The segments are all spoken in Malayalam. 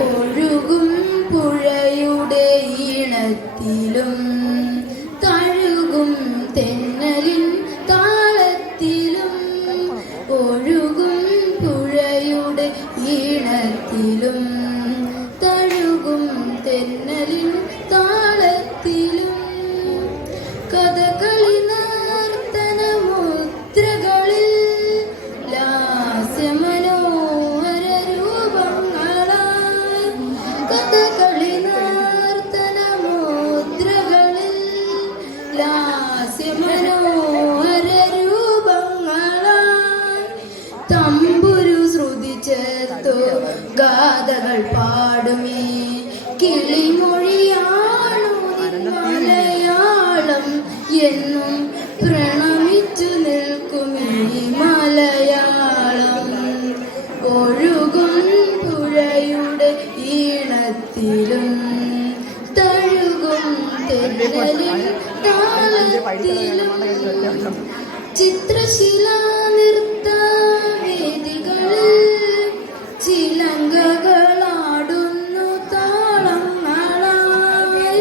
ഒഴുകും പുഴയുടെ ഈണത്തിലും തഴുകും തെന്നലിൻ താളത്തിലും ഒഴുകും പുഴയുടെ ഈണത്തിലും തഴുകും തെന്നലിൻ താളത്തിലും കഥകളി നർത്തന മുദ്രകളിൽ ലാസ്യമനോഹര രൂപങ്ങളായി കഥകളി നർത്തന മുദ്രകളിൽ ലാസ്യമനോഹര രൂപങ്ങളായി തമ്പുരു ശ്രുതി ചേർത്തു ഗാഥകൾ പാടുമേ കിളിമൊഴിയാണു മലയാളം എന്നും പ്രണമിച്ചു നിൽക്കും ഈ മലയാളം ഒഴുകും പുഴയുടെ ഈണത്തിലും തഴുകും തെന്നലിൻ താളത്തിലും ചിത്രശിലാ നൃത്ത വേദികളിൽ ചിലങ്കകളാടുന്നു താളങ്ങളായി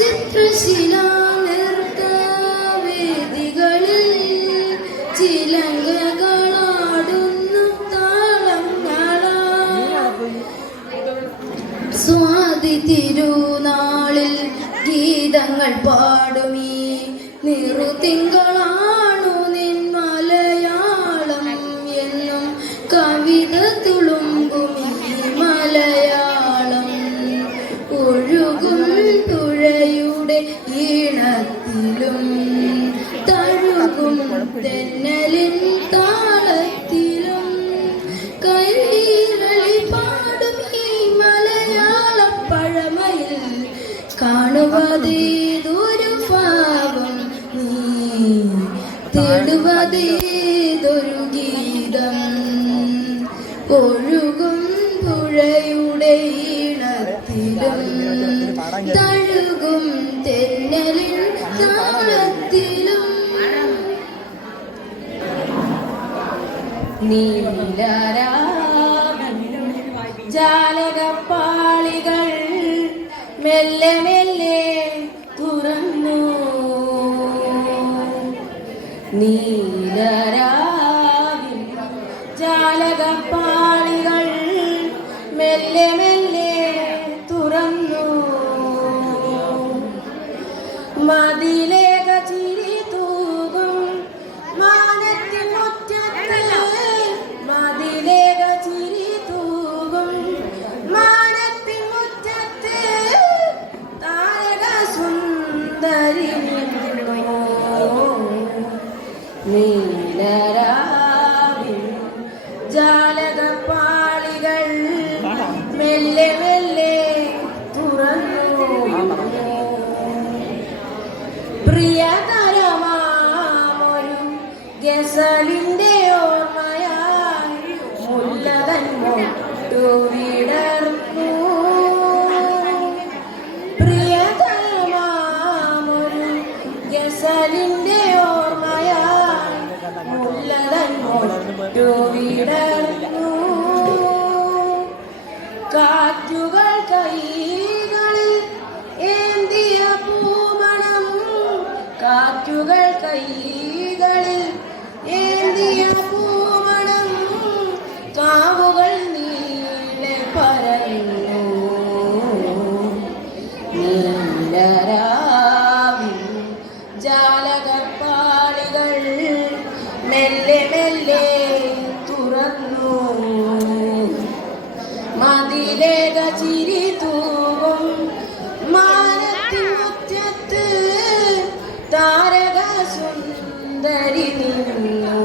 ചിത്രശിലാ നൃത്ത വേദികളിൽ ചിലങ്കകളാടുന്നു താളങ്ങളായി സ്വാതി തിരുനാളിൽ ഗീതങ്ങൾ പാടുമീ നിറുതിങ്കളാണു നിൻ മലയാളം എന്നും കവിത തുളുമ്പുമീ മലയാളം ഒഴുകും പുഴയുടെ ഈണത്തിലും തഴുകും തെന്നലിൻ താളത്തിലും കൈരളി പാടും ഈ മലയാള പഴമയിൽ കാണുവതേതൊരു ഭാവം നീ തേടുവതേതൊരു ഗീതം ഒഴുകും പുഴയുടെ ഈണത്തിലും തഴുകും തെന്നലിൻ താളത്തിലും നീലരാവിൻ ജാലകപ്പാളികൾ മെല്ലെ മെല്ലെ തുറന്നു നീലരാവിൻ ജാലകപ്പാളികൾ മെല്ലെ മെല്ലെ തുറന്നു മതിലേക ചിരി തൂകും മാനത്തിൻ മുറ്റത്ത് മതിലേക ചിരി തൂകും മാനത്തിൻ മുറ്റത്ത് താരക സുന്ദരി നീലരാവിൻ ജാലകപ്പാളികൾ മെല്ലെ മെല്ലെ തുറന്നു പ്രിയതരമാമൊരു ഗസലിന്റെ ഓർമ്മയായി മുല്ലതൻ മൊട്ടു വിടർന്നു പ്രിയതരമാമൊരു ഗസലിന്റെ ഓർമ്മയായി മുല്ലതൻ മൊട്ടു വിടർന്നു കാറ്റുകൾ കൈകളിൽ ഏന്തിയ പൂമണം കാറ്റുകൾ കൈകളിൽ ഏന്തിയ പൂമണം കാവുകൾ നീളെ പരന്നു നീലരാവിൻ ജാലകപ്പാളികൾ മെല്ലെ മെല്ലെ തുറന്നു മതിലേക ചിരി തൂകും മാനത്തിൻ മുറ്റത്ത് താരക സുന്ദരി നിന്നു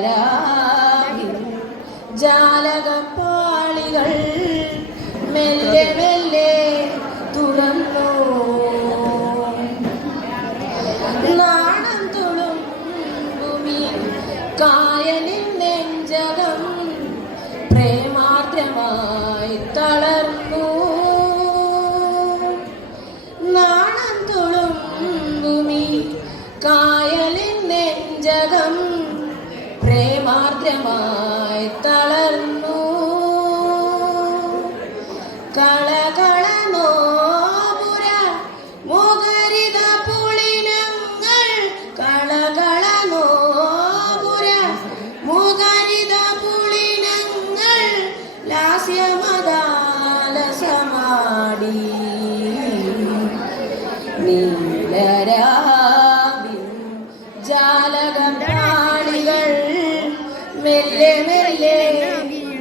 നീലരാവിൻ ജാലകപ്പാളികൾ മെല്ലെ മെല്ലെ തുറന്നു നാണം തുളുമ്പുമീ കായലിൻ നെഞ്ചകം പ്രേമാർദ്രമായി തളർന്നു നാണം തുളുമ്പുമീ കായലിൻ നെഞ്ചകം പ്രേമ മാർദ്രമായി തളർന്നു കളകള നോപുര മുഖരിത പുളിനങ്ങൾ കളകള നോപുര മുഖരിത പുളിനങ്ങൾ ലാസ്യമദാലസമാടി നീലരാവിൻ ജാലകപാളികൾ മെല്ലെ മെല്ലെ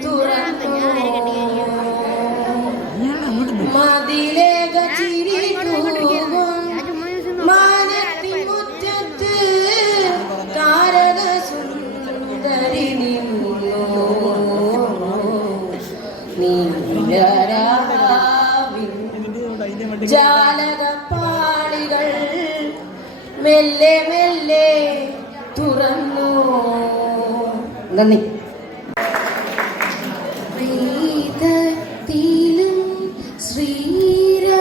തുറന്നു മതിലേക ചിരി തൂകും മാനത്തിൻ മുറ്റത്ത് താരക സുന്ദരി നിന്നു നീലരാവിൻ ജാലകപാളികൾ മെല്ലെ മെല്ലെ തുറന്നു. നന്ദി. വേദത്തിലും ശ്രീരാഗത്തിലും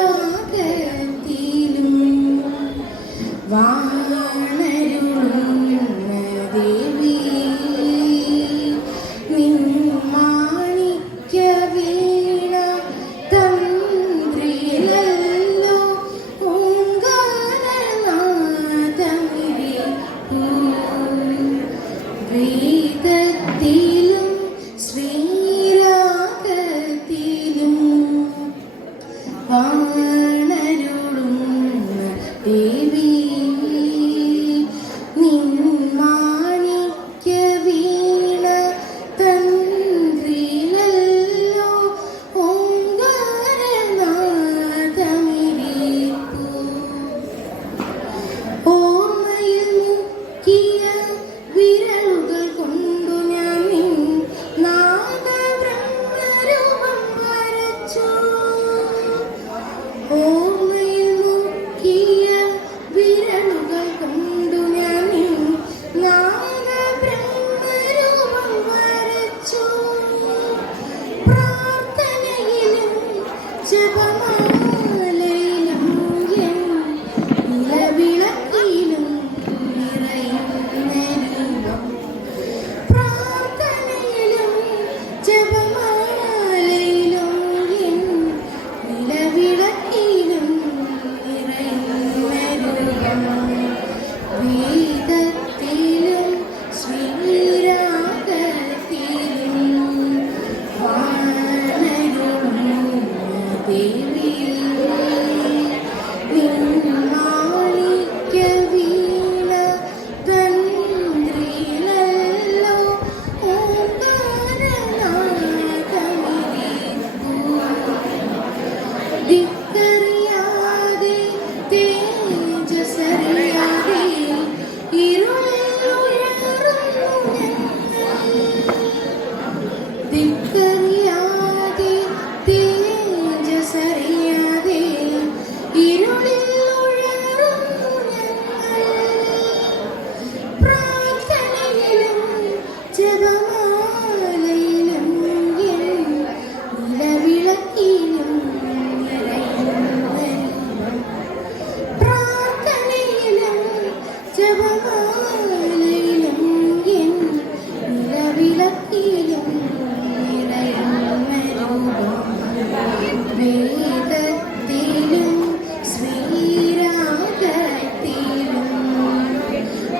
വാണരുളുന്ന ദേവി നിൻ മാണിക്യ വീണ തന്ത്രിയിലല്ലോ ഓങ്കാരനാദമിരിപ്പൂ. വേദത്തിലും ശ്രീരാഗത്തിലും വാണരുളുന്ന ദേവി നിൻ മാണിക്യ വീണ തന്ത്രിയിലല്ലോ ഓങ്കാരനാദമിരിപ്പൂ. ഓർമ്മയിൽ മുക്കിയ വിരലുകൾ കൊണ്ടു ഞാൻ നിൻ നാദബ്രഹ്മരൂപം വരച്ചു. ഓർമ്മയിൽ മുക്കിയ വിരലുകൾ കൊണ്ടു ഞാൻ നിൻ നാദബ്രഹ്മരൂപം വരച്ചു. പ്രാർത്ഥനയിലും ജപമാലയിലും എൻ നിലവിളക്കിലും നിറയുന്ന രൂപം. പ്രാർത്ഥനയിലും ജപമാലയിലും എൻ നിലവിളക്കിലും നിറയുന്ന രൂപം. വേദത്തിലും ശ്രീരാഗത്തിലും വാണരുളുന്ന ദേവി നിൻ മാണിക്യ വീണ തന്ത്രിയിലല്ലോ ഓങ്കാരനാദമിരിപ്പൂ. ദിക്കറിയാതെ തേജസ്സറിയാതെ ഇരുളിൽ ഉയരുന്നു ഞങ്ങൾ. ദിക്കറിയാതെ തേജസ്സറിയാതെ ഇരുളിൽ ഉയരുന്നു ഞങ്ങൾ. പ്രാർത്ഥനയിലും ജപമാലയിലും എൻ നിലവിളക്കിലും നിറയുന്ന രൂപം. പ്രാർത്ഥനയിലും ജപമാലയിലും എൻ നിലവിളക്കിലും നിറയുന്ന രൂപം. വേദത്തിലും ശ്രീരാഗത്തിലും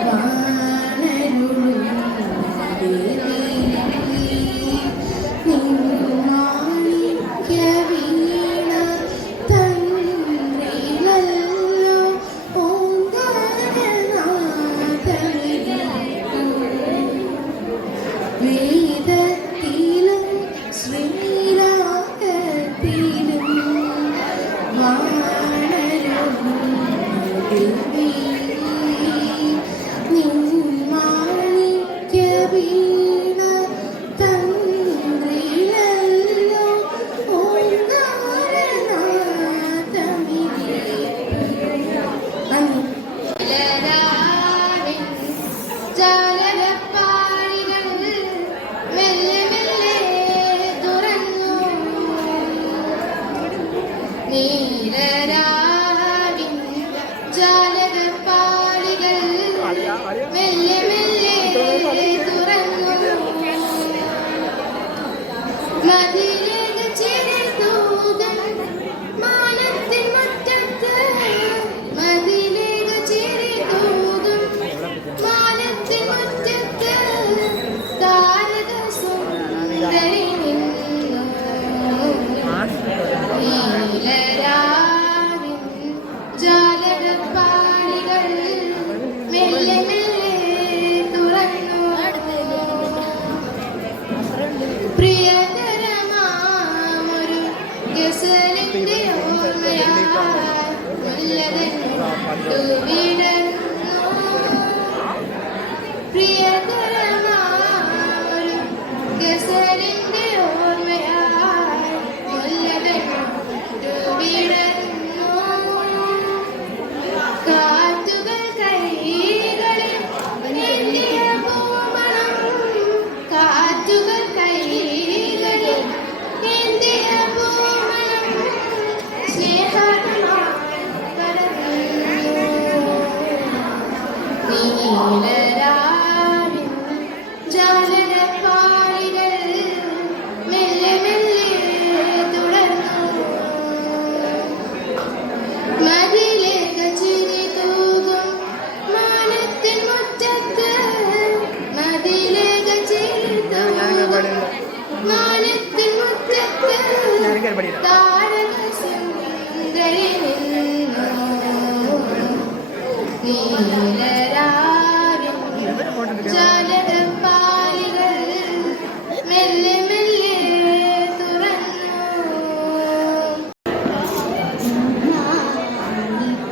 വാണരുളുന്ന ദേവി നിൻ മാണിക്യ വീണ തന്ത്രിയിലല്ലോ ഓങ്കാരനാദമിരിപ്പൂ. വേദത്തിലും ശ്രീരാഗത്തിലും വാണരുളുന്ന ദേവി നിൻ മാണിക്യ വീണ തന്ത്രിയിലല്ലോ ഓങ്കാരനാദമിരിപ്പൂ. നന്ദി. ഇലരാവിൻ ജാലകപ്പാളികൾ മെല്ലെ മെല്ലെ തുറന്നു. നീലരാവിൻ ജാലകപ്പാളികൾ മെല്ലെ മെല്ലെ തുറന്നു. പ്രിയകരമായൊരു ഗസലിന്റെ ഓർമ്മയായി മുല്ലകൾ വിടർന്നു. കാറ്റുകൾ കൈകളിൽ ഏന്തിയ പൂമണം, കാറ്റുകൾ കൈകളിൽ ഏന്തിയ പൂമണം സ്നേഹമായി പരന്നു. നീലരാവിൻ ജാലകപ്പാളികൾ മെല്ലെ മെല്ലെ തുടർന്നു. മതിലേക ചിരി തൂകും മാനത്തിൻ മുറ്റത്ത്, മതിലേക ചിരി തൂകും മാനത്തിൻ മുറ്റത്ത് താരകസുന്ദരി നിന്നു. നീലരാവിൻ ജാലകപ്പാളികൾ മെല്ലെ മെല്ലെ തുറന്നു.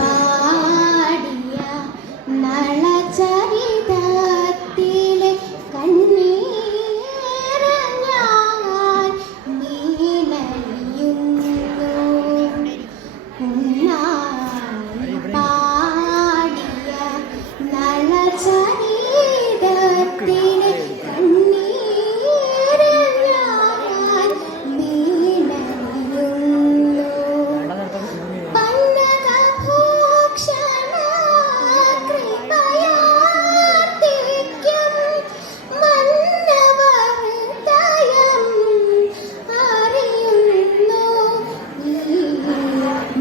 പാടിയ നളചരിതത്തിലെ കണ്ണീരഞ്ഞാൻ നീനയുന്നു. പാടിയ നളചരിതത്തിലെ കണ്ണീരഞ്ഞാൻ നീനയുന്നു. പന്നകഭൂഷണ കൃപയാർത്തിക്കും മന്നവർ ദയം അറിയുന്നു. ഈ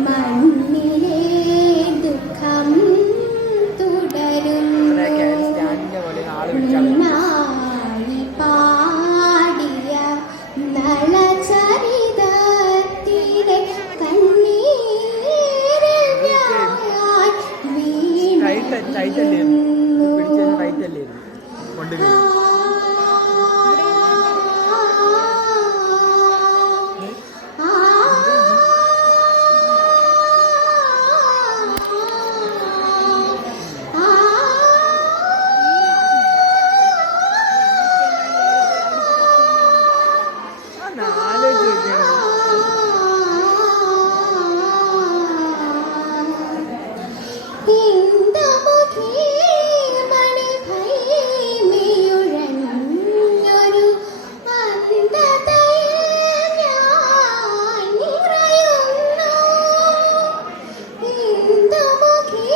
മണ്ണിലെ ദുഃഖം തുടരുന്നു. നായി പാടിയ നളചരിതത്തിലെ കണ്ണീരഞ്ഞാൻ വീണയുന്നു. മണിഭൈമിയുഴഞ്ഞൊരു അന്ധതയിൽ ഞാൻ നിറയുന്നു. ഇന്ദുമുഖി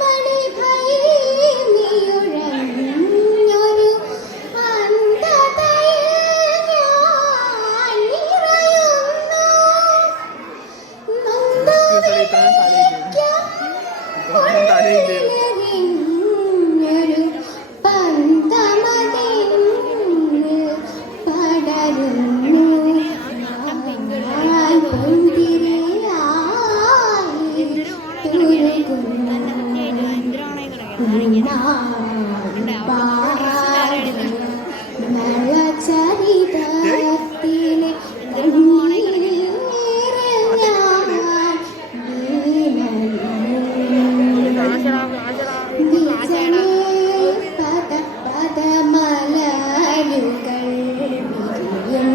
മണിഭൈമിയുഴഞ്ഞൊരു അന്ധതയിൽ ഞാൻ നിറയുന്നു. നൊന്തൊരു പന്തമതിന്ന് പടരുന്നു. ഞാൻ പൊന്തിരിയായി തുരുകുന്നു. നളചരിതത്തിലെ കണ്ണീരഞ്ഞാൻ വീണയുന്നു. പദമലരുകൾ വിരിയും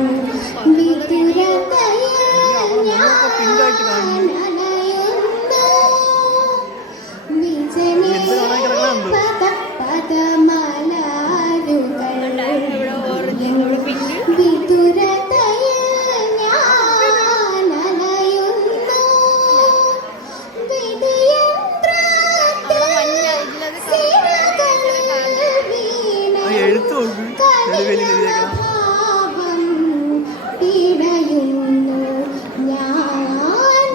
വിതുരതയിൽ ഞാൻ നനയുന്നു. വിജനേ പദമലരുകൾ വിതുരതയിൽ ഞാൻ നനയുന്നു. വിധിയന്ത്രത്തിൽ സിരകളിൽ വീണ കവിതാഭാവം പിടയുന്നു. ഞാൻ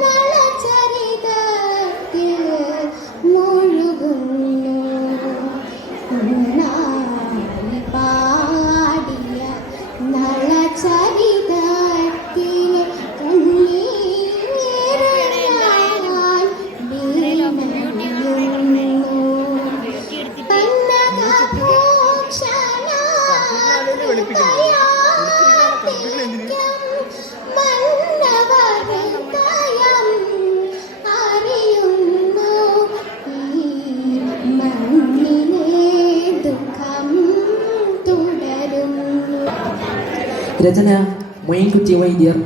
നളചരിതത്തിൽ മുഴുകുന്നു. നായി പാടിയ നളചരിതത്തിലെ കണ്ണീരഞ്ഞാൻ വീണയുന്നു. പന്നകഭൂഷണ കൃപയാർത്തിക്കും മന്നവർ ദയം അറിയുന്നു. ഈ മണ്ണിലെ ദുഃഖം രചന മൊയ്ൻകുട്ടി വൈദ്യർ,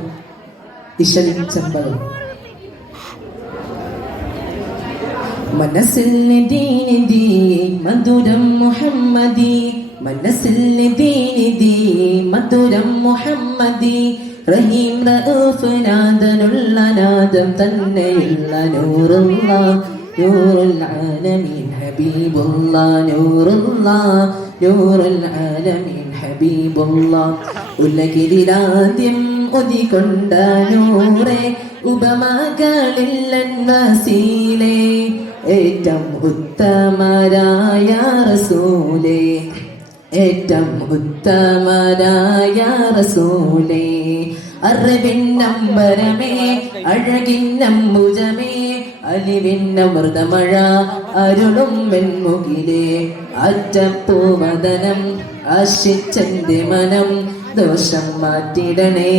ഇശൽ ചെമ്പകം. മനസ്സിൽ നിധി മധുരം മുഹമ്മദി, മനസ്സിൽ നിധി മധുരം മുഹമ്മദി, റഹീം റഊഫ് നാദനുള്ള നാദം തന്നെയുള്ള നൂറുള്ള നൂറുൽ ആലമീൻ ഹബീബുള്ള നൂറുള്ള നൂറുൽ ആലമീൻ ഹബീബുള്ള. ഉലകിലാദ്യം ഒതികൊണ്ട നൂറേ ഉപമകളില്ലന്നസീലേ, ഏറ്റവും ഉത്തമരായ റസൂലേ, ഏറ്റവും ഉത്തമരായ റസൂലേ. അറിവിന്നമ്പരമേ അഴകിന്നമ്പുജമേ, അലിവിന്നമൃതമഴ അരുളും വെൺമുകിലേ, അറ്റപ്പൂവദനം ആശിച്ചെന്റെ മനം, ദോഷം മാറ്റിടണേ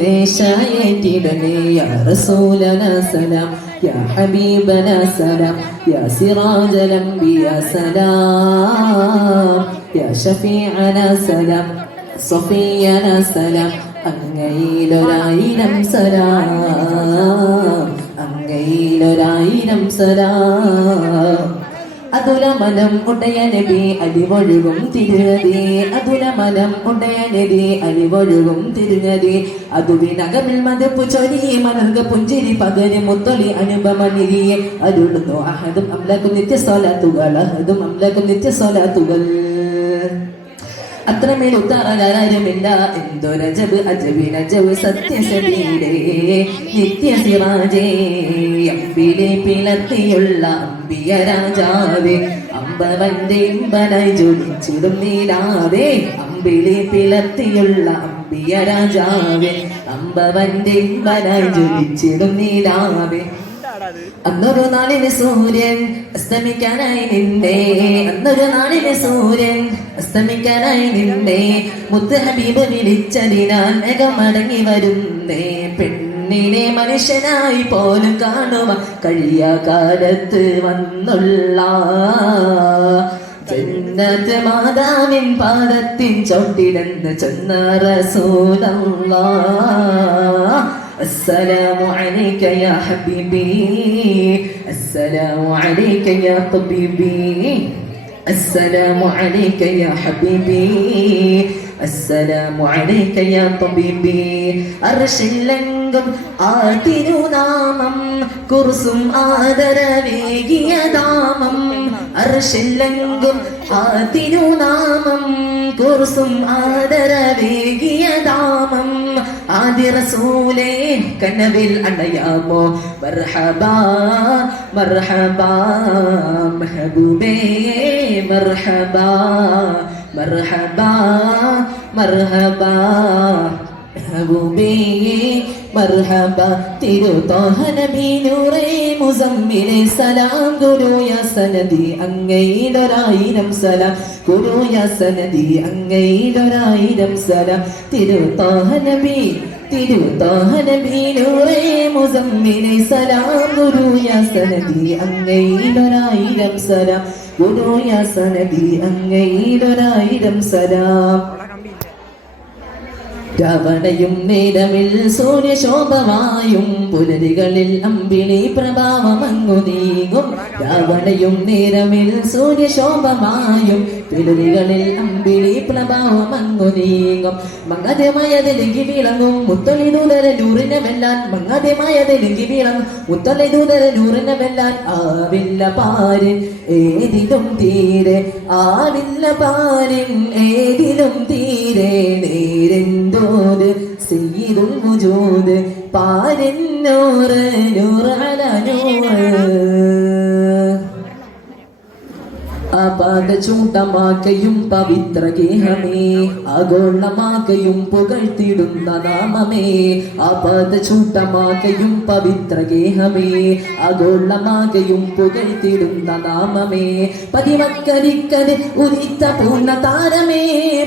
നേശായേറ്റിടണേ. യാ റസൂലനാ സലാം, യാ ഹബീബനാ സലാം, യാ സിറാജൽ അംബിയാ സലാം, യാ ഷഫീഅനാ സലാം, സഫിയനാ സലാം. അങ്ങയിലൊരായിരം സലാം, അങ്ങയിലൊരായിരം സലാം. അതുലമനം ഉടയ നബി അലിവൊഴുകും തിരുനദി, അതുലമനം ഉടയ നബി അലിവൊഴുകും തിരുനദി. അതുവിനകമിൽ മതപ്പു ചൊരി മലർക പുഞ്ചിരി പകരി മുത്തൊളി അനുപമനിരിയെ അരുളുന്നു അഹദും അംലക്കും നിത്യസ്വലാത്തുകൾ, അഹദും അംലക്കും നിത്യസ്വലാത്തുകൾ. അത്രമേൽ ഉത്താറുമില്ല എന്തൊരജബ് അജബിനജബ് സത്യസബീലേ നിത്യസിറാജേ. അമ്പിലെ പിളർത്തിയുള്ള അമ്പിയ രാജാവേ, അമ്പവന്റെ ഇമ്പനായി ജ്വലിച്ചിടും നീലാവേ. അമ്പിലെ പിളർത്തിയുള്ള അമ്പിയ രാജാവേ, അമ്പവന്റെ ഇമ്പനായി ജ്വലിച്ചിടും നീലാവേ. അന്നൊരു നാളിന് സൂര്യൻ അസ്തമിക്കാനായി നിന്നേ, അന്നൊരു നാളിന് സൂര്യൻ അസ്തമിക്കാനായി നിന്നേ. മുത്ത് ഹബീബ് വിളിച്ചതിനാൽ വേഗം മടങ്ങി വരുന്നേ. പെണ്ണിനെ മനുഷ്യനായി പോലും കാണുവാൻ കഴിയ കാലത്ത് വന്നുള്ള ജന്നത്ത് മാതാവിൻ പാദത്തിൻ ചോട്ടിലെന്ന് ചെന്ന റസൂലല്ലാഹ്. السلام عليك يا حبيبي، السلام عليك يا طبيبي، السلام عليك يا حبيبي، السلام عليك يا طبيبي. അർശിലെങ്കും ആ തിരുനാമം കുർസും ആദരവേകിയ നാമം, അർശിലെങ്കും ആ തിരുനാമം കുർസും ആദരവേകിയ നാമം. ആദി റസൂലേ കനവിൽ അണയാമോ മർഹബാ മർഹബാ മെഹബൂബേ മർഹബാ മർഹബാ മർഹബാ മെഹബൂബേ മർഹബ. തിരുതോഹ നബി നൂറേ മുസമ്മിലെ സലാം, ഗുരു യാ സനദി അങ്ങയിലൊരായിരം സലാം, ഗുരു യാ സനദി അങ്ങയിലൊരായിരം സലാം. തിരുതോഹ നബി തിരുതോഹ നബി നൂറേ മുസമ്മിലെ സലാം, ഗുരു യാ സനദി അങ്ങയിലൊരായിരം സലാം, ഗുരു യാ സനദി അങ്ങയിലൊരായിരം സലാം. രാവണയും നേരമിൽ സൂര്യശോഭമായും പുലരികളിൽ അമ്പിളി പ്രഭാവമങ്ങു നീങ്ങും. രാവണയും നേരമിൽ സൂര്യശോഭമായും പുലരികളിൽ അമ്പിളി പ്രഭാവമങ്ങു നീങ്ങും. മങ്ങതമായതെലുങ്കി വിളങ്ങും മുത്തൊളി ദൂതര നൂറിനെ വെല്ലാൻ, മങ്ങതമായതെലുങ്കി വിളങ്ങും മുത്തൊളി ദൂതര നൂറിനെ വെല്ലാൻ. ആവില്ല പാരിൻ ഏതിലും തീരെ, ആവില്ല പാരിൻ ഏതിലും തീരെ. നേരെന്തോ സയ്യിദുൽ വജൂദ് പാരിൻ നൂറ് നൂറ് അല നൂറ്. ആപാദചൂട്ടമാക്കയും പവിത്ര ഗേഹമേ, ആഗോളമാക്കയും പുകഴ്ത്തിടുന്ന നാമമേ. ആപാദചൂട്ടമാക്കയും പവിത്ര ഗേഹമേ, ആഗോളമാകയും പുകഴ്ത്തിടുന്ന നാമമേ. പതിമക്കരിക്കര് ഉദിത്ത പൂർണ്ണ താരമേ,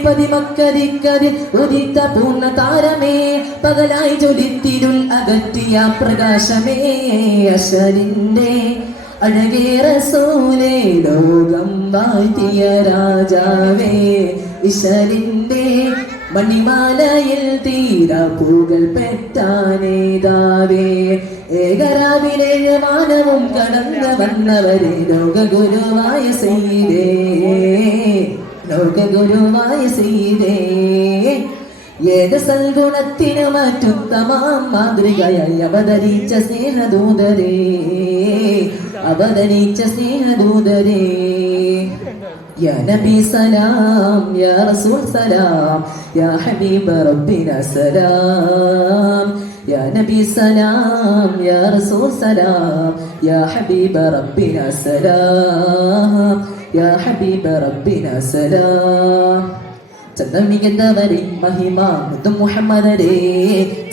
പതിമക്കരിക്കര് ഉദിത്ത പൂർണ്ണ താരമേ. പകലായി ജ്വലിത്തിരുൾ അകറ്റിയ പ്രകാശമേ. അശലിന്റെ അഴകേ റസൂലേ, ലോകം വാഴ്ത്തിയ രാജാവേ. ഇശലിന്റെ മണിമാലയിൽ തീര പൂകൾ പെറ്റാനേതാവേ ഏകരാവിലെ മാനവും കടന്നു വന്നവരെ ലോകഗുരുവായ സീതേ ലോകഗുരുവായ സീതേ ഏത് സൽഗുണത്തിനു മറ്റുത്തമാം മാതൃകയായി അവതരിച്ച സ്നേഹദൂതരേ അവതരിച്ച സ്നേഹദൂതരേ يا نبي سلام يا رسول سلام يا حبيب ربنا سلام يا نبي سلام يا رسول سلام يا حبيب ربنا سلام يا حبيب ربنا سلام ചന്തമികന്തവരെ മഹിമ മുത്തു മുഹമ്മദരെ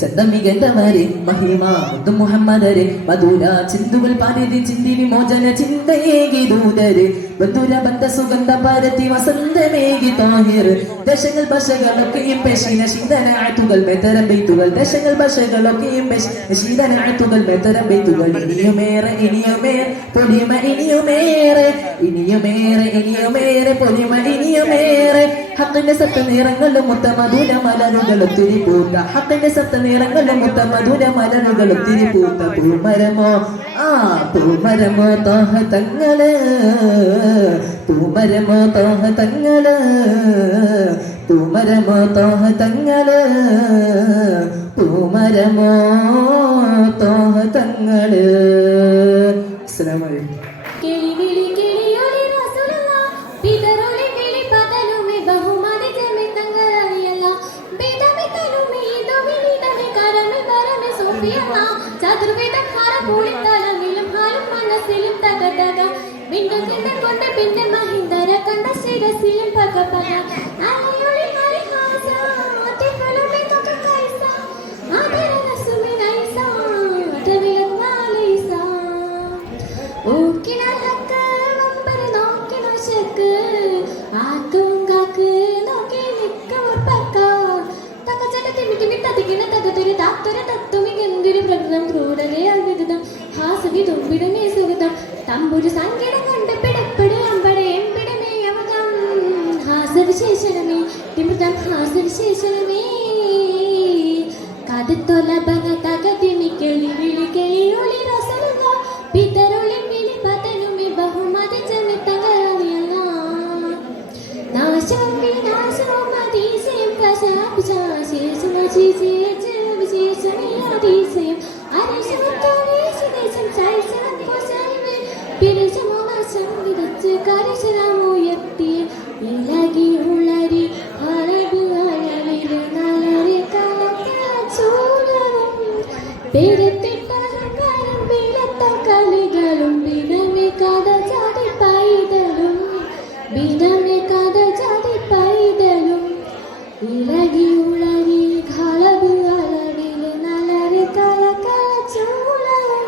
ചന്തമികന്തവരെ മഹിമ മുത്തു മുഹമ്മദരെ മധുര ചിന്തുകൾ പാനിതി ചിന്തി വിമോചന ചിന്തയേകി ദൂതര് ബന്ധുര ബന്ധ സുഗന്ധ ഭാരതി വസന്തമേകി താഹിർ ദശങ്ങൾ ഭാഷകളൊക്കെയും പേശിന ശീതനാഴ്ത്തുകൾ മെത്തരം ബെയ്ത്തുകൾ ദശങ്ങൾ ഭാഷകളൊക്കെയും ശീതനാഴ്ത്തുകൾ മെത്തരം ബെയ്ത്തുകൾ ഇനിയുമേറെ ഇനിയുമേറെ പൊലിമ ഇനിയുമേറെ ഇനിയുമേറെ ഇനിയുമേറെ പൊലിമ ഇനിയുമേറെ ഹക്കിന്റെ സത്ത നിറങ്ങളും മുത്തമധുര മലരുകളും തിരിപൂത്ത ഹക്കിന്റെ സത്ത നിറങ്ങളും മുത്തമധുര മലരുകളും തിരിപൂത്ത പൂമരമോ പൂമരമോ തോഹ തങ്ങള് പൂമരമോ തോഹ തങ്ങള് പൂമരമോ തോഹ തങ്ങള് പൂമരമോ തോഹ തങ്ങള്. അസ്സലാമു അലൈക്കും. കിളിവിളി കിളിയൊളി റസൂലുള്ളാ പിതറൊളി വിളി പകലുമി ബഹുമാനി ജമിതങ്ങളറിയല്ല ബിദമിതലുമി ദുവിലിദമി കരമി കരമി സൂഫിയല്ല ചതുർവേദഹാര പൂളിത്തലമിലും ഹാലും മനസ്സിലും തകതക ബിന്ദുകിന്റെ കൊണ്ട് പിന്നെ മഹിന്ദര കണ്ട ശിരസിലും പക പക അലയൊളി ഹരിഹാസ അതിഫലുമി തൊക കൈസ ആദിര റസുമി നൈസ അതവിലങ്ങാലൈസ ഊക്കിന ഹക്ക് നമ്പര് നോക്കിന ശക്ക് ആക്കും കാക്ക് നോക്കി നിക്ക ഉറപ്പക്ക തങ്കച്ചട്ട തിമിക്കിനി തതിക്കിന തകതൊരു താത്തൊരു തത്വമി ഗന്ധിരി പ്രകൃതം ക്രൂരലേ അവിധം ഹാസവി തുമ്പിടമേ സുഗതം തമ്പുരു സംഗീതം കണ്ട് പിടപ്പടി അമ്പടെ എമ്പിടമേ യമകം ഹാസവിശേഷണമേ തിമൃതം ഹാസവിശേഷണമേ കടുത്തൊല ബഗ തകതിമി കിളി വിളി കിളി ഒളി റസലുക പിതരൊളി വിളി പതനുമി ബഹുമതി ജമിതങ്ങളറിയല്ല നാശം വിനാശം അതിശയം കശാപിശാശേഷം അശേഷം വിശേഷമേയാതിശയം അരശമത്വവേശദേശം ചൈസനം കോശാലിമേ പിരിശമോ നാശം വിതച്ച് കരശരമുയർത്തി ഇളകി ഉളരി അഴകു അഴവില് നലരി കലച്ചൂലവും പെരുത്തിട്ട അഹങ്കാരം വിളത്ത കളികളും ബിനമേ കഥ ജാതി പൈതലും ബിനമേ കഥ ജാതി പൈതലും ഇളകി ഉളരി കളവു അളവില് നലരി കലച്ചൂലവും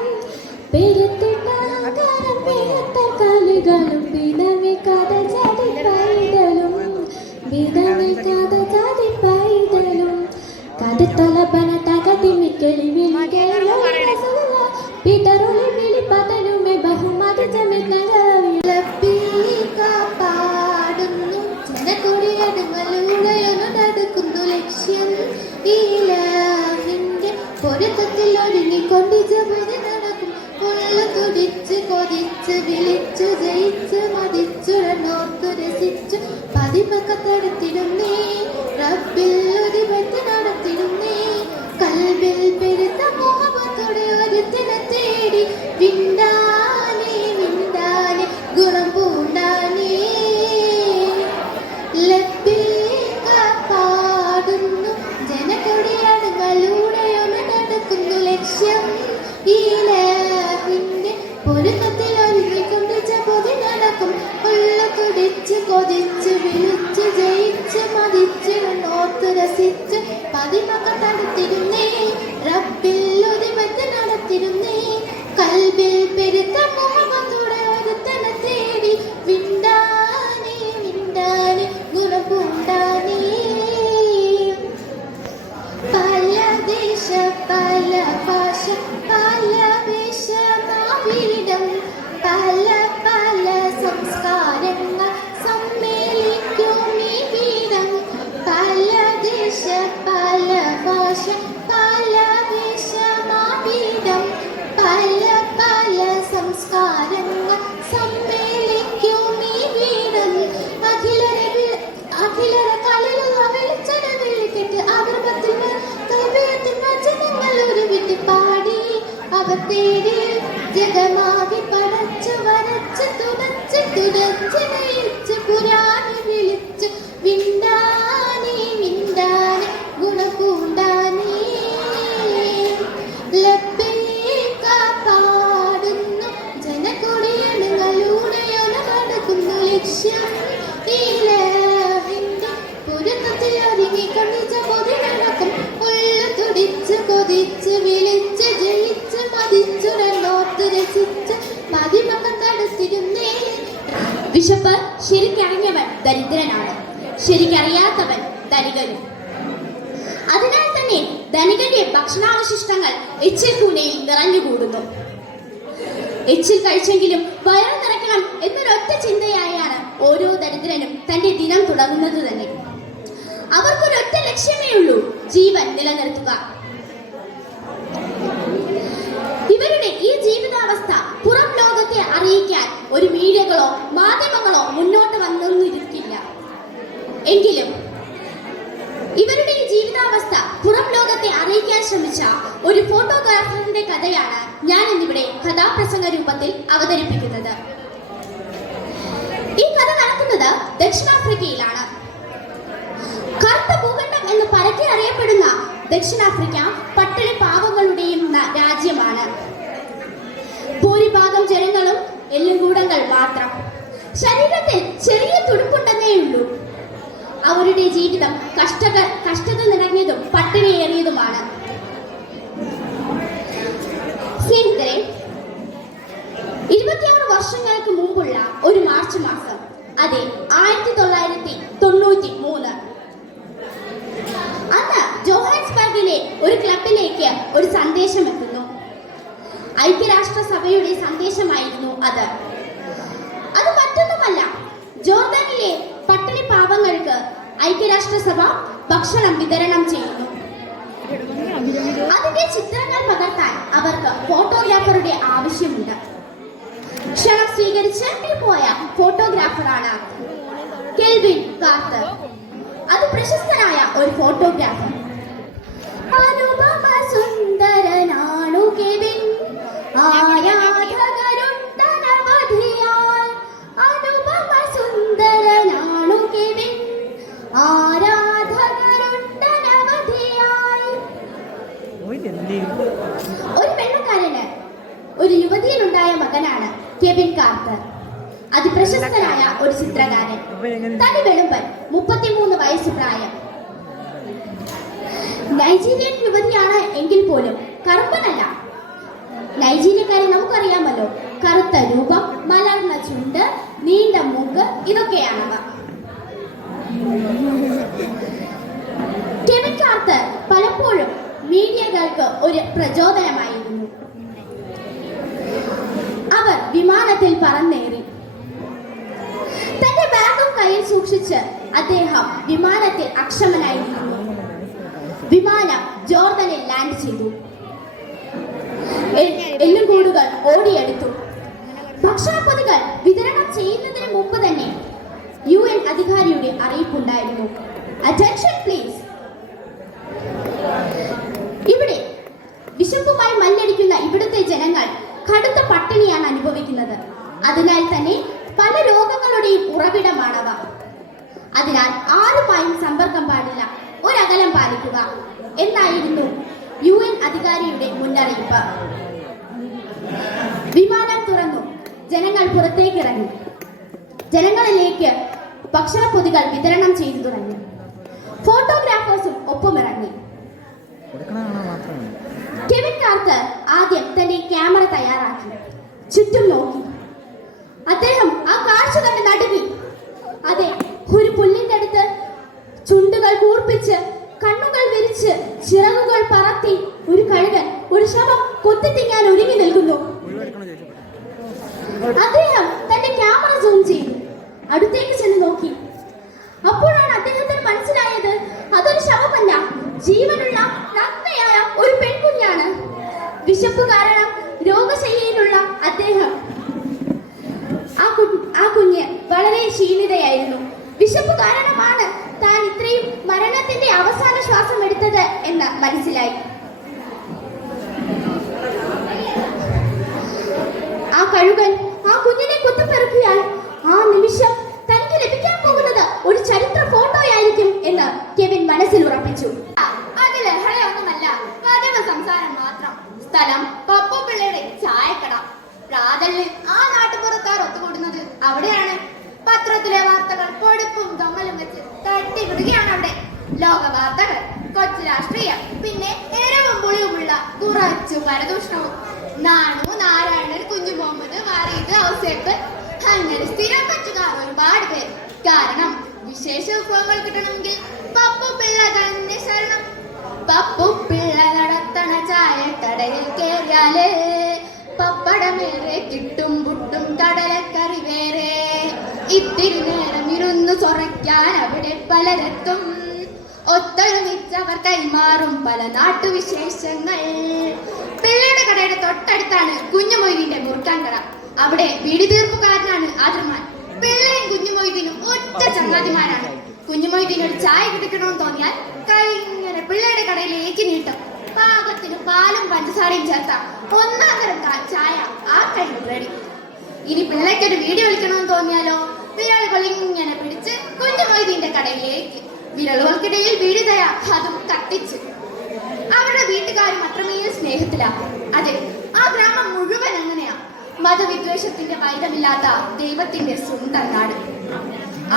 പെരുത്തിട്ട അഹങ്കാരം വിളത്ത കളികളും ബിനമേ കഥ ജാതി പൈതലും ബിനമേ കഥ ജാതി പൈതലും കടുത്തലബന തകതിമി കിളി വിളി കിളിയൊളി റസൂലുള്ളാ പിതറൊളി വിളി പതനുമി ബഹുമതി ജമിതങ്ങളറിയല്ല ലബ്ബീക പാടുന്നു ജനകൊടിയടുങ്ങളിലൂടെയൊന്നു നടക്കുന്നു ലക്ഷ്യം ഇലാഹിന്റെ പൊരുത്തത്തിൽ ഒരുങ്ങിക്കൊണ്ട് ജപതി നടക്കും ഉള്ളു തുടിച്ച് കൊതിച്ച് വിളിച്ചു ജയിച്ച് മതിച്ചുടനോർത്തു രസിച്ചു പതിമക്കത്തടുത്തിരുന്നേ റബ്ബിൽ ഒരുപറ്റി നടത്തിരുന്നേ കൽബിൽ പെരുത്ത മോഹത്തോടെ ഒരുത്തിനെ തേടി വിണ്ടാനേ വിണ്ടാനേ ഗുണം പൂണ്ടാനേ ലബ്ബീക പാടുന്നു ജനകൊടിയടുങ്ങളിലൂടെയൊന്ന് നടക്കുന്നു ലക്ഷ്യം ഇലാഹിന്റെ പൊരുത്തത്തിൽ ഒരുങ്ങിക്കൊണ്ട് ജപതി നടക്കും ഉള്ളു തുടിച്ച് കൊതിച്ച് വിളിച്ച് ജയിച്ച് മതിച്ച് നോത്ത് രസിച്ച് പതിമക്ക തടുത്തിരുന്നേ റബ്ബിൽ ഒരുമത്ത് നടത്തിരുന്നേ കൽബിൽ പെരുത്ത മോഹത്തോടെ ഒരുത്തനെ തേടി വിണ്ടാനേ വിണ്ടാനേ ഗുണപൂണ്ടാനേ പല ദേശ പല ഭാഷ പല വേഷമാവിടം പല പല സംസ്കാരങ്ങൾ സമ്മേളിക്കും ഈ പീഠം പല ദേശ ശരിക്കറിയാത്തവൻ ധനികനും. അതിനാൽ തന്നെ ധനികന്റെ ഭക്ഷണാവശിഷ്ടങ്ങൾ എച്ചിൽ കൂനയിൽ നിറഞ്ഞുകൂടുന്നു. എച്ചിൽ കഴിച്ചെങ്കിലും വയറ് നിറയ്ക്കണം എന്നൊരൊറ്റ ചിന്തയായാണ് ഓരോ ദരിദ്രനും തന്റെ ദിനം തുടങ്ങുന്നത് തന്നെ. അവർക്കൊരൊറ്റ ലക്ഷ്യമേ ഉള്ളൂ, ജീവൻ നിലനിർത്തുക. ഇവരുടെ ഈ ജീവിതാവസ്ഥ പുറം ലോകത്തെ അറിയിക്കാൻ ഒരു മീഡിയകളോ മാധ്യമങ്ങളോ മുന്നോട്ട് വന്നൊന്നിരിക്കില്ല. എങ്കിലും ഇവരുടെ ഈ ജീവിതാവസ്ഥ പുറം ലോകത്തെ അറിയിക്കാൻ ശ്രമിച്ച ഒരു ഫോട്ടോഗ്രാഫറിന്റെ കഥയാണ് ഞാൻ ഇന്നിവിടെ കഥാപ്രസംഗ രൂപത്തിൽ അവതരിപ്പിക്കുന്നത്. ഈ കഥ നടക്കുന്നത് ദക്ഷിണാഫ്രിക്കയിലാണ്. കറുത്ത ഭൂഖണ്ഡം എന്ന് പരക്കെ അറിയപ്പെടുന്ന ദക്ഷിണാഫ്രിക്ക പട്ടിണി പാവങ്ങളുടെയും രാജ്യമാണ്. ഭൂരിഭാഗം ജനങ്ങളും എല്ലുകൂടങ്ങൾ മാത്രം. ശരീരത്തിൽ ചെറിയ തുടുപ്പുണ്ടെന്നേ ഉള്ളൂ. അവരുടെ ജീവിതം കഷ്ടത നിറഞ്ഞതും പട്ടിണിയേറിയതുമാണ്. സ്നേഹിതരെ, 26 വർഷങ്ങൾക്ക് മുമ്പുള്ള ഒരു മാർച്ച് മാസം, അതെ 1993, അന്ന് ജോഹാൻസ്ബർഗിലെ ഒരു ക്ലബിലേക്ക് ഒരു സന്ദേശം എത്തുന്നു. ഐക്യരാഷ്ട്രസഭയുടെ സന്ദേശമായിരുന്നു അത്. അത് മറ്റൊന്നുമല്ല, ജോർദാനിലെ പട്ടിണി പാവങ്ങൾക്ക് ഐക്യരാഷ്ട്രസഭ ഭക്ഷണം വിതരണം ചെയ്യുന്നു. അതിന്റെ ചിത്രങ്ങൾ പകർത്താൻ അവർക്ക് ഫോട്ടോഗ്രാഫറുടെ ആവശ്യമുണ്ട്. ക്ഷണം സ്വീകരിച്ച് പോയ ഫോട്ടോഗ്രാഫറാണ് കെൽവിൻ കാർട്ടർ. അത് പ്രശസ്തനായ ഒരു ഫോട്ടോഗ്രാഫർ. അനുപമ സുന്ദരനാണു കെവിൻ, ആരാധകരുണ്ടനവധിയായി. അനുപമ സുന്ദരനാണു കെവിൻ, ആരാധകരുണ്ടനവധിയായി. ഒരു പെണ്ണുകാരന് ഒരു യുവതിയിലുണ്ടായ മകനാണ് കെവിൻ കാർട്ടർ. അതിപ്രശസ്തനായ ഒരു ചിത്രകാരൻ. തനി വെളുമ്പൻ, 33 വയസ്സ് പ്രായം. നൈജീരിയൻ യുവതിയാണ് എങ്കിൽ പോലും കറുപ്പനല്ല. നൈജീരിയക്കാരെ നമുക്കറിയാമല്ലോ. കറുത്ത രൂപം, മലർന്ന ചുണ്ട്, നീണ്ട മൂക്ക്, ഇതൊക്കെയാണവ. കെവിൻ കാർട്ടർ പലപ്പോഴും മീഡിയകൾക്ക് ഒരു പ്രചോദനമായിരുന്നു. അവർ വിമാനത്തിൽ പറന്നേറി. തന്റെ ബാഗും കയ്യിൽ സൂക്ഷിച്ച് അദ്ദേഹം വിമാനത്തിൽ അക്ഷമനായിരുന്നു. വിമാനം ജോർദനിൽ ലാൻഡ് ചെയ്തു. എല്ലുകൂടുകൾ ഓടിയെടുത്തു. ഭക്ഷണപ്പൊതികൾ വിതരണം ചെയ്യുന്നതിന് മുമ്പ് തന്നെ UN അധികാരിയുടെ അറിയിപ്പുണ്ടായിരുന്നു. Attention please. ഇവിടെ വിശപ്പുമായി മല്ലടിക്കുന്ന ഇവിടുത്തെ ജനങ്ങൾ കടുത്ത പട്ടിണിയാണ് അനുഭവിക്കുന്നത്. അതിനാൽ തന്നെ പല രോഗങ്ങളുടെയും ഉറവിടമാണവ. അതിനാൽ ആരുമായും സമ്പർക്കം പാടില്ല, ഒരകലം പാലിക്കുക എന്നായിരുന്നു UN അധികാരിയുടെ മുന്നറിയിപ്പ്. വിമാനം തുറന്നു. ജനങ്ങൾ പുറത്തേക്ക് ഇറങ്ങി. ജനങ്ങളിലേക്ക് ഭക്ഷണപ്പൊതികൾ വിതരണം ചെയ്തു തുടങ്ങി. ഫോട്ടോഗ്രാഫേഴ്സും ഒപ്പമിറങ്ങി. കെവിൻ കാർട്ടർ ആദ്യം തന്റെ ക്യാമറ തയ്യാറാക്കി. ചുറ്റും നോക്കി. അദ്ദേഹം ആ കാഴ്ച കണ്ട് നടുങ്ങി. അതെ, ഒരു പുല്ലിന്റെ അടുത്ത് ചുണ്ടുകൾ കൂർപ്പിച്ച്, കണ്ണുകൾ വിരിച്ച്, ചിറകുകൾ പറത്തി ഒരു കഴുകൻ ഒരു ശവം കൊത്തിത്തിങ്ങാൻ ഒരുങ്ങി നിൽക്കുന്നു. അദ്ദേഹം തന്റെ ക്യാമറ സൂം ചെയ്തു. അടുത്തേക്ക് ചെന്ന് നോക്കി. അപ്പോഴാണ് അദ്ദേഹത്തിന് മനസ്സിലായത്, അതൊരു ശവമല്ല, ജീവനുള്ള നഗ്നയായ ഒരു പെൺകുഞ്ഞാണ്. വിശപ്പ് കാരണം രോഗശയ്യയിലുള്ള അദ്ദേഹം, ആ കുഞ്ഞ് വളരെ ക്ഷീണിതയായിരുന്നു. വിശപ്പ് കാരണമാണ് താൻ ഇത്രയും മരണത്തിന്റെ അവസാന ശ്വാസം എടുത്തത് എന്ന് മനസ്സിലായി. ആ കഴുകൻ ആ കുഞ്ഞിനെ കുത്തിപ്പെറുക്കിയാൽ ആ നിമിഷം തനിക്ക് ലഭിക്കാൻ പോകുന്നത് ഒരു ചരിത്ര ഫോട്ടോയായിരിക്കും എന്ന് കെവിൻ മനസ്സിൽ ഉറപ്പിച്ചു. അത് ലഹളയൊന്നുമല്ല, പതിവ് സംസാരം മാത്രം. സ്ഥലം പപ്പു പിള്ളയുടെ ചായക്കട. പ്രാതലിൽ ആ നാട്ടുപുറക്കാർ ഒത്തുകൂടുന്നത് അവിടെയാണ്. പത്രത്തിലെ വാർത്തകൾ പൊടുപ്പും തൊങ്ങലും വെച്ച് തട്ടിവിടുകയാണ് അവിടെ. ലോക വാർത്തകൾ, കൊച്ചു രാഷ്ട്രീയം, പിന്നെ എരവും പുളിയുമുള്ള കുറച്ചു പരദൂഷണവും. നാണു, നാരായണൻ, കുഞ്ഞു മുഹമ്മദ്, വാരീദ്, ഔസേപ്പ്, അങ്ങനെ സ്ഥിരം പറ്റുകാർ ഒരുപാട് പേർ. കാരണം വിശേഷ വിഭവങ്ങൾ കിട്ടണമെങ്കിൽ പപ്പു പിള്ള തന്നെ ശരണം. പപ്പു പിള്ള നടത്തണ ചായക്കടയിൽ കേറിയാലേ പപ്പടമേറെ കിട്ടും പുട്ടും കടലക്കറി വേറെ. ഇത്തിരി നേരം ഇരുന്ന് ചൊറയ്ക്കാൻ അവിടെ പലരെത്തും. ഒത്തൊരുമിച്ചവർ കൈമാറും പല നാട്ടുവിശേഷങ്ങൾ. പിള്ളയുടെ കടയുടെ തൊട്ടടുത്താണ് കുഞ്ഞുമൊയ്തീന്റെ മുറുക്കാൻ കട. അവിടെ വീടി തീർപ്പുകാരനാണ് ആദർമാൻ. പിള്ളയും കുഞ്ഞുമൊയ്തീനും ഒറ്റ ചങ്ങാതിമാരാണ്. കുഞ്ഞുമൊയ്തീനൊരു ചായ കുടിക്കണമെന്ന് തോന്നിയാൽ കൈ ഇങ്ങനെ പിള്ളയുടെ കടയിലേക്ക് നീട്ടും. പാകത്തിന് പാലും പഞ്ചസാരയും ചേർത്ത ഒന്നാം തരം ചായ ആ കൈ റെഡി. ഇനി പിള്ളയ്ക്കൊരു വീഡിയോ വിളിക്കണമെന്ന് തോന്നിയാലോ വിരലുകൾ ഇങ്ങനെ പിടിച്ച് കുഞ്ഞുമൊയ്തീന്റെ കടയിലേക്ക്. വിരലുകൾക്കിടയിൽ വീടി തരാ, അതും കത്തിച്ച്. അവരുടെ വീട്ടുകാരും അത്രമേൽ സ്നേഹത്തിലാണ്. അതെ, ആ ഗ്രാമം മുഴുവൻ അങ്ങനെയാ. മതവിദ്വേഷത്തിന്റെ വൈരമില്ലാത്ത ദൈവത്തിന്റെ സ്വന്തം നാട്.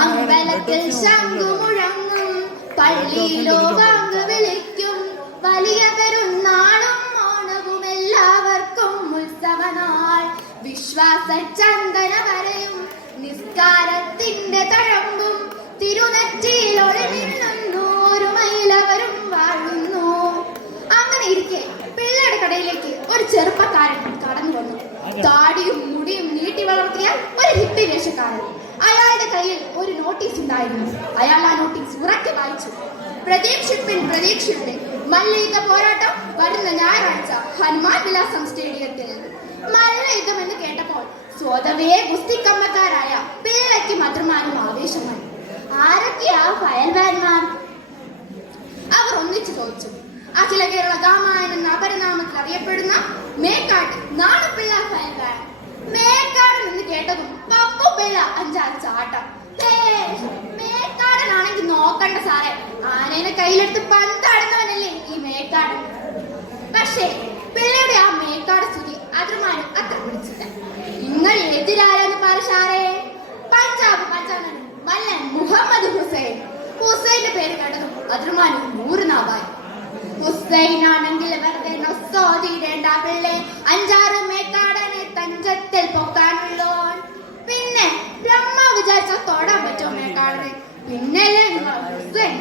അമ്പലത്തിൽ ശംഖു മുഴങ്ങും, പള്ളിയിലോ വാങ്ങ് വിളിക്കും. വലിയ പെരുന്നാളും ഓണവും എല്ലാവർക്കും ഉത്സവനാൾ. വിശ്വാസ ചന്ദന വരയും നിസ്കാരത്തിന്റെ തഴമ്പും തിരുനെറ്റിയിൽ ഒളിവിടുന്നു ഒരു മൈലവരും വാഴുന്നു. അങ്ങനെ ഇരിക്കെ പിള്ളയുടെ കടയിലേക്ക് ഒരു ചെറുപ്പക്കാരൻ കടന്നു വന്നു. താടിയും മുടിയും നീട്ടി വളർത്തിയ ഒരു ഹിപ്പി വേഷക്കാരൻ. അയാളുടെ കയ്യിൽ ഒരു നോട്ടീസ് ഉണ്ടായിരുന്നു. അയാൾ ആ നോട്ടീസ് ഉറക്കെ വായിച്ചു. പ്രതീക്ഷിപ്പിൻ പ്രതീക്ഷിപ്പിൻ, മല്ലയുദ്ധ പോരാട്ടം വരുന്ന ഞായറാഴ്ച ഹനുമാൻ വിലാസം സ്റ്റേഡിയത്തിൽ. മല്ലയുദ്ധം എന്ന് കേട്ടപ്പോൾ സ്വതവേ ഗുസ്തിക്കമ്മക്കാരായ പിള്ളയ്ക്ക് മധുരമാനും ആവേശമായി. ആരൊക്കെയാ ഫയൽവാന്മാർ? അവർ ഒന്നിച്ചു ചോദിച്ചു. അഖില കേരള ഗാമായൻ എന്ന അപരനാമത്തിൽ അറിയപ്പെടുന്ന മേക്കാട് നാണുപിള്ള ഫയൽവാൻ. മേക്കാടൻ എന്ന് കേട്ടതും പപ്പു പിള്ള അഞ്ചാറ് ചാട്ടം. മേക്കാടനാണെങ്കിൽ നോക്കണ്ട സാറേ, ആനേനെ കയ്യിലെടുത്ത് പന്താടുന്നവനല്ലേ ഈ മേക്കാടൻ. പക്ഷേ പിള്ളയുടെ ആ മേക്കാട് സ്തുതി അതിർമാനും അത്ര പിടിച്ചില്ല. നിങ്ങൾ എതിരാരെന്ന് പറ സാറേ. പഞ്ചാബ് പഞ്ചാബ് മല്ലൻ മുഹമ്മദ് ഹുസൈൻ. ഹുസൈന്റെ പേര് കേട്ടതും അതിർമാനും 100 നാവായി. ഹുസൈൻ ആണെങ്കിൽ വെറുതെ നൊസ്സോതിടേണ്ട പിള്ളേ, 5-6 മേക്കാടനെ തഞ്ചത്തിൽ പൊക്കാനുള്ളോ. പിന്നെ ബ്രഹ്മ വിചാരിച്ച തൊടാൻ പറ്റുമോ മേക്കാടനെ? പിന്നല്ലേ ഹുസൈൻ.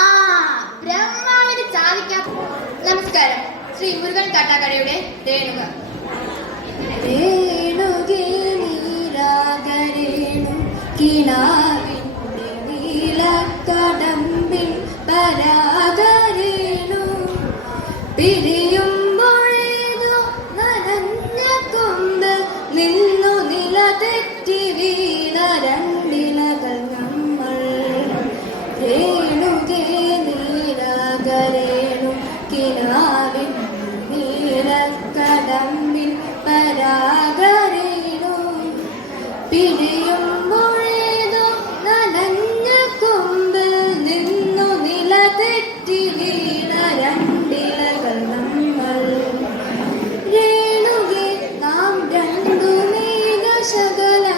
ആ ബ്രഹ്മാവിന് സാധിക്കാത്ത. നമസ്കാരം. ശ്രീ മുരുകൻ കാട്ടാക്കടയുടെ രേണുക. രേണുകേ നീരാഗരേണു കിനാവിന്റെ നീലക്കടമ്പിൽ പരാഗരേണു. പിരിയുമ്പോഴേതോ നനഞ്ഞ കൊമ്പ് നിന്നു നില തെറ്റി വീണ രണ്ടിലകൾ നമ്മൾ. രേണുകേ നീരാഗരേണു കിനാവിന്റെ നീലക്കടമ്പിൽ പരാഗരേണു. പിരിയുമ്പോഴേതോ നനഞ്ഞ കൊമ്പ് നിന്നു നില തെറ്റി വീണ രണ്ടിലകൾ നമ്മൾ. രേണുകെ നാം രണ്ടു മേഘശകലങ്ങളായ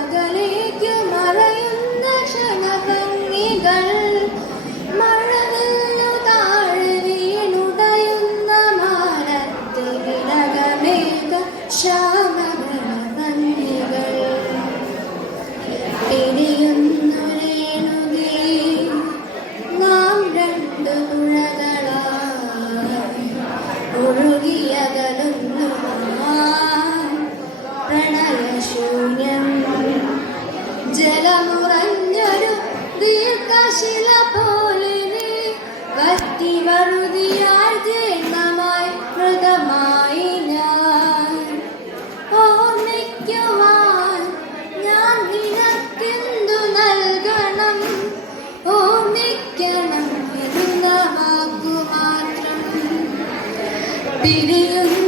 അകലേക്കു മറയുന്ന ക്ഷണഭംഗികൾ. മഴവില്ലു താഴെ വീണുടയുന്ന മാനത്തെ വിടകമേഘ ശ്യാമഭംഗികൾ. പിരിയുന്നു രേണുകേ നാം രണ്ടു പുഴകളായി ഒഴുകിയകലുന്നു പ്രണയശൂന്യം. ജലമുറഞ്ഞൊരു ദീർഘശില പോലെ നീ വറ്റി വറുതിയായി ജീർണമായി മൃതമായി ഞാൻ. ഓർമ്മിക്കുവാൻ ഞാൻ നിനക്കെന്തു നൽകണം? ഓർമ്മിക്കണം എന്ന വാക്കു മാത്രം. പിരിയുന്നു